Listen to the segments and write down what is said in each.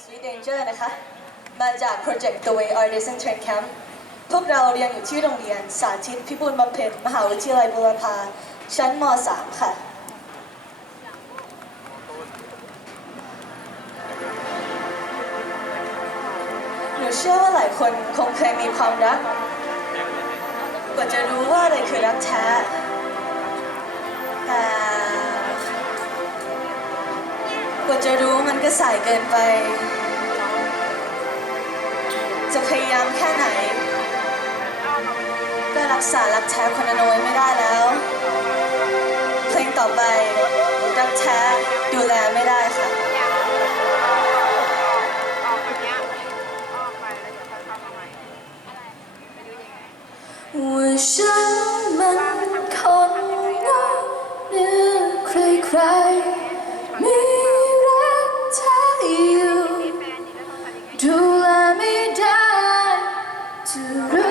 Sweet Danger นะคะ มาจาก Project The Way Artisan Train Camp พวกเราเรียนอยู่ที่โรงเรียนสาธิตพิบูลบำเพ็ญมหาวิทยาลัยบูรพาชั้นม .3 ค่ะ หนูเชื่อว่าหลายคนคงเคยมีความรักกว่าจะรู้ว่าอะไรคือรักแท้ จะรู้มันก็สายเกินไป จะพยายามแค่ไหน ก็รักษารักแท้คนนั้นเอาไว้ไม่ได้แล้ว เพลงต่อไปรักแท้ดูแล จ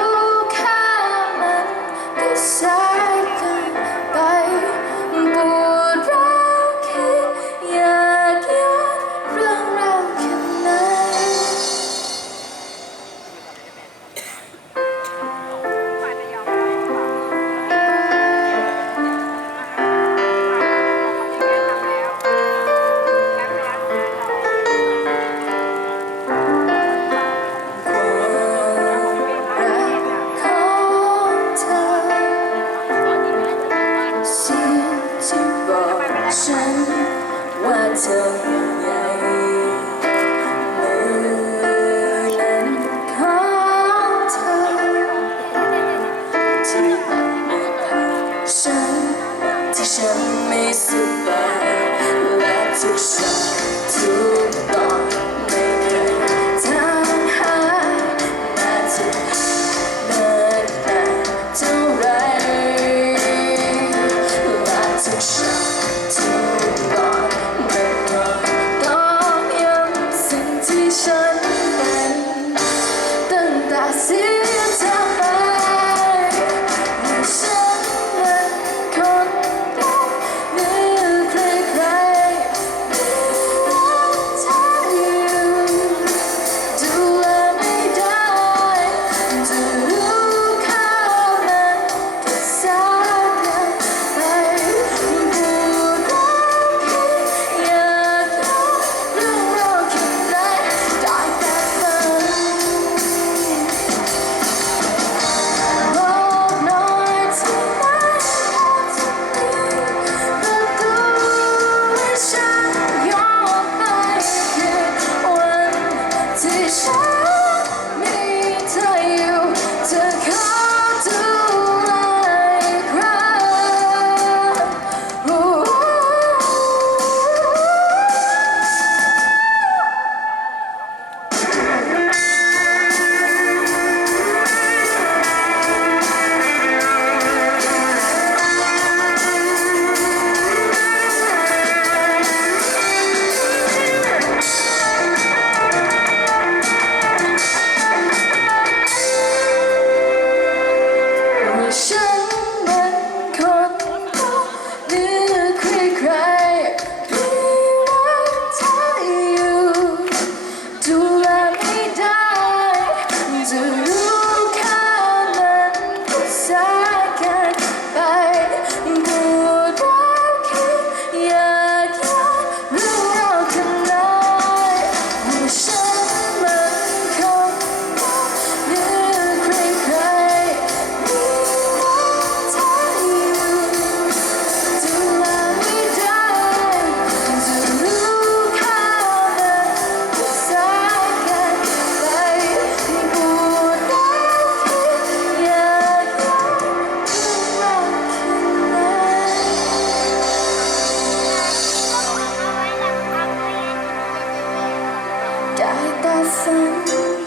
大大方。